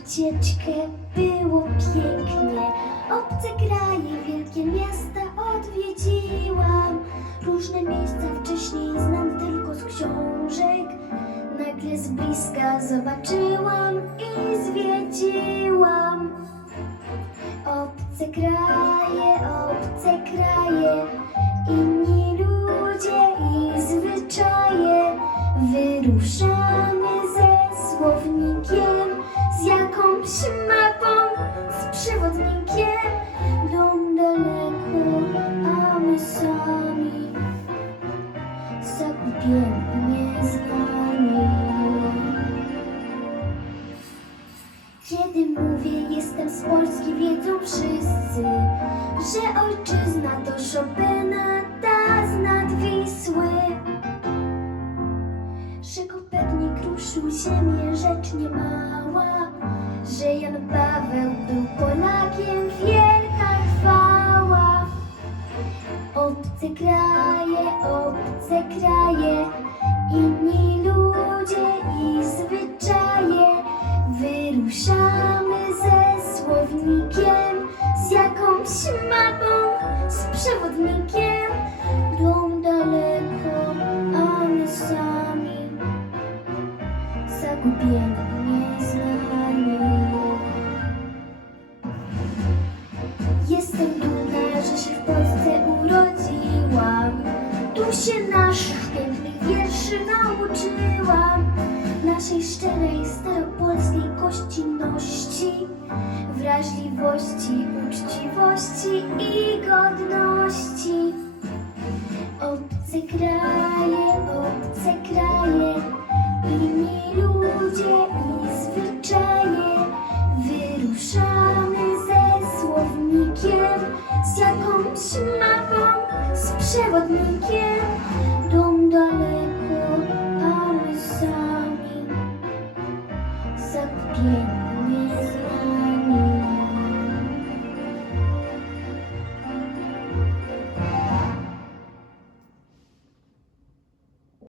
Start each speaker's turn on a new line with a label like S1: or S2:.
S1: wycieczkę, było pięknie. Obce kraje, wielkie miasta odwiedziłam. Różne miejsca wcześniej znam tylko z książek. Nagle z bliska zobaczyłam i zwiedziłam. Obce kraje, obce kraje, inni ludzie i zwyczaje. Wyruszamy przewodnikiem. Dom daleko, a my sami, zagubieni, nieznani. Kiedy mówię jestem z Polski, wiedzą wszyscy, że ojczyzna to Chopina, ta z Wisły. Że Kopernik ruszył ziemię, rzecz nie mała, że Jan Paweł Obce kraje, obce kraje, inni ludzie i zwyczaje. Wyruszamy ze słownikiem, z jakąś mapą, z przewodnikiem. Dom daleko, a my sami, zagubieni, się naszych pięknych wierszy nauczyłam. Naszej szczerej, staropolskiej gościnności, wrażliwości, uczciwości i godności. Obce kraje, z jakąś mapą, z przewodnikiem, dom daleko.